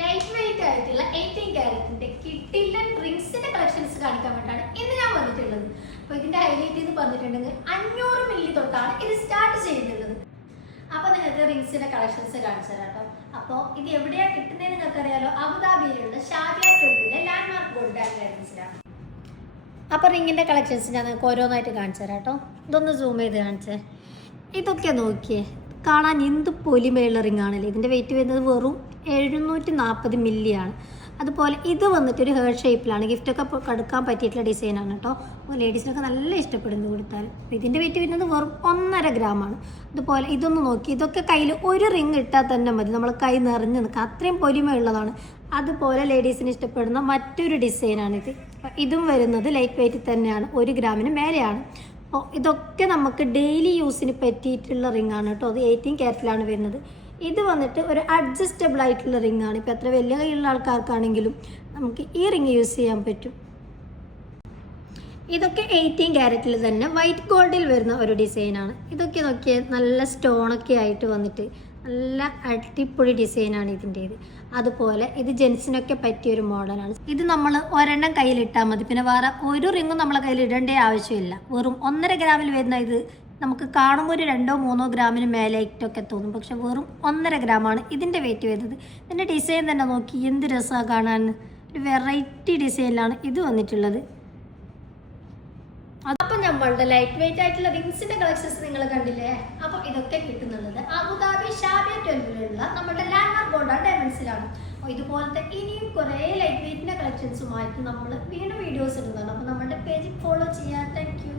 Light weight ആയിട്ടുള്ള 18 ക്യാരറ്റിന്റെ കിട്ടില്ലൻ റിങ്സിന്റെ collections കാണിക്കാൻ വേണ്ടിയാണ് ഇന്ന് ഞാൻ വന്നിട്ടുള്ളത്. അപ്പൊ ഇതിന്റെ ഹൈലൈറ്റ് എന്ന് പറഞ്ഞിട്ടുണ്ടെങ്കിൽ 500 മില്ലി തൊട്ടാണ് ഇത് സ്റ്റാർട്ട് ചെയ്യുന്നുള്ളത്. അപ്പൊ നിങ്ങൾക്ക് റിങ്സിന്റെ കളക്ഷൻസ് കാണിച്ചു തരാം കേട്ടോ. അപ്പോൾ ഇത് എവിടെയാ കിട്ടുന്നത് നിങ്ങൾക്ക് അറിയാലോ, അബുദാബിയിലുള്ള ഷാദിയ ടോപ്പിലെ ലാൻഡ്മാർക്ക് ഗോൾഡ് ആൻഡ് ഡയമണ്ട്സിലാണ്. അപ്പൊ റിങ്ങിന്റെ കളക്ഷൻസ് ഞാൻ നിങ്ങൾക്ക് ഓരോന്നായിട്ട് കാണിച്ചു തരാം കേട്ടോ. ഇതൊന്ന് സൂം ചെയ്ത് കാണിച്ചേ. ഇതൊക്കെ നോക്കിയേ, കാണാൻ എന്ത് പൊലിമയുള്ള റിംഗ് ആണല്ലേ. ഇതിൻ്റെ വെയിറ്റ് വരുന്നത് വെറും 740 മില്ലിയാണ്. അതുപോലെ ഇത് വന്നിട്ട് ഒരു ഹേർട്ട് ഷേപ്പിലാണ്. ഗിഫ്റ്റൊക്കെ കൊടുക്കാൻ പറ്റിയിട്ടുള്ള ഡിസൈനാണ് കേട്ടോ. അപ്പോൾ ലേഡീസിനൊക്കെ നല്ല ഇഷ്ടപ്പെടുന്നു കൊടുത്താൽ. ഇതിൻ്റെ വെയിറ്റ് വരുന്നത് വെറും 1.5 ഗ്രാമാണ്. അതുപോലെ ഇതൊന്ന് നോക്കി, ഇതൊക്കെ കയ്യിൽ ഒരു റിങ് ഇട്ടാൽ തന്നെ മതി, നമ്മൾ കൈ നിറഞ്ഞു നിൽക്കുക, അത്രയും പൊലിമയുള്ളതാണ്. അതുപോലെ ലേഡീസിന് ഇഷ്ടപ്പെടുന്ന മറ്റൊരു ഡിസൈനാണിത്. ഇതും വരുന്നത് ലൈറ്റ് വെയിറ്റ് തന്നെയാണ്, 1 ഗ്രാമിന് മേലെയാണ്. അപ്പോൾ ഇതൊക്കെ നമുക്ക് ഡെയിലി യൂസിന് പറ്റിയിട്ടുള്ള റിങ്ങാണ് കേട്ടോ. അത് 18 ക്യാരറ്റിലാണ് വരുന്നത്. ഇത് വന്നിട്ട് ഒരു അഡ്ജസ്റ്റബിൾ ആയിട്ടുള്ള റിങ്ങാണ്. ഇപ്പോൾ എത്ര വലിയ കൈയുള്ള ആൾക്കാർക്കാണെങ്കിലും നമുക്ക് ഈ റിങ് യൂസ് ചെയ്യാൻ പറ്റും. ഇതൊക്കെ 18 ക്യാരറ്റിൽ തന്നെ വൈറ്റ് ഗോൾഡിൽ വരുന്ന ഒരു ഡിസൈനാണ്. ഇതൊക്കെ നോക്കിയാൽ നല്ല സ്റ്റോണൊക്കെ ആയിട്ട് വന്നിട്ട് നല്ല അടിപൊളി ഡിസൈനാണ് ഇതിൻ്റേത്. അതുപോലെ ഇത് ജെൻസിനൊക്കെ പറ്റിയൊരു മോഡലാണ്. ഇത് നമ്മൾ ഒരെണ്ണം കയ്യിലിട്ടാൽ മതി, പിന്നെ വേറെ ഒരു റിങ്ങും നമ്മളെ കയ്യിൽ ഇടേണ്ട ആവശ്യമില്ല. വെറും 1.5 ഗ്രാമിൽ വരുന്ന ഇത് നമുക്ക് കാണുമ്പോൾ ഒരു 2-3 ഗ്രാമിന് മേലായിട്ടൊക്കെ തോന്നും, പക്ഷെ വെറും 1.5 ഗ്രാമാണ് ഇതിൻ്റെ വെയിറ്റ് വരുന്നത്. ഇതിൻ്റെ ഡിസൈൻ തന്നെ നോക്കി എന്ത് രസമാണ് കാണാൻ. ഒരു വെറൈറ്റി ഡിസൈനിലാണ് ഇത് വന്നിട്ടുള്ളത്. അപ്പം നമ്മളുടെ ലൈറ്റ് വെയിറ്റ് ആയിട്ടുള്ള റിങ്സിന്റെ കളക്ഷൻസ് നിങ്ങൾ കണ്ടില്ലേ. അപ്പോൾ ഇതൊക്കെ കിട്ടുന്നുള്ളത് അബുദാബി ഷാദിയ ടോപ്പിലുള്ള നമ്മുടെ ലാൻഡ്മാർക്ക് ഗോൾഡ് ആൻഡ് ഡയമണ്ട്സിലാണ്. അപ്പോൾ ഇതുപോലത്തെ ഇനിയും കുറേ ലൈറ്റ് വെയിറ്റിന്റെ കളക്ഷൻസുമായിട്ട് നമ്മൾ വീണ്ടും വീഡിയോസ് ഇടുന്നതാണ്. അപ്പോൾ നമ്മുടെ പേജ് ഫോളോ ചെയ്യാം. Thank you.